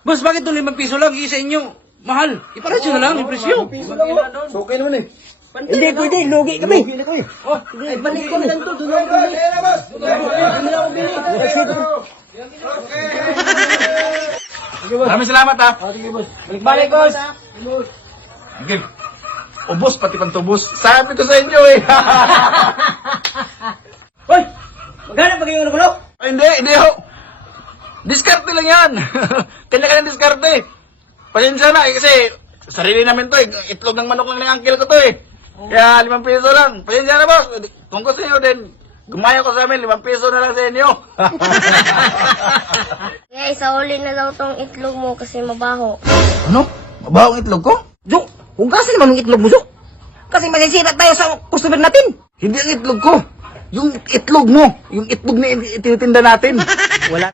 Boss, bakit ito 5 piso lang? Isa inyo. Mahal. Iparesyo na lang yung presyo. So, okay naman eh. Hindi pwede, lugi kami. Lugi na kayo. Ay, balik ko lang to, doon ako bili. Doon ako bili. Maraming salamat ha. Balik, boss. Okay. Ubos, pati pantubos. Sabi ko sa inyo eh. Hoy! Maghanap ba kayo ng bulok? Ay, hindi ho. Diskarte lang yan. Kanya-kanya diskarte. Pasensya na eh, kasi sarili namin to eh. Itlog ng manok lang ng uncle ko to eh. Kaya 5 piso lang. Pasensya na boss. Kung gusto nyo din, gumaya ko sa amin, 5 piso na lang sa inyo. Guys, sauli na daw tong itlog mo kasi mabaho. Ano? Mabaho ang itlog ko? Jo, hugasan naman ng itlog mo, Jo. Kasi masisira tayo sa customer natin. Hindi ang itlog ko. Yung itlog mo. Yung itlog na itinitinda natin. Wala.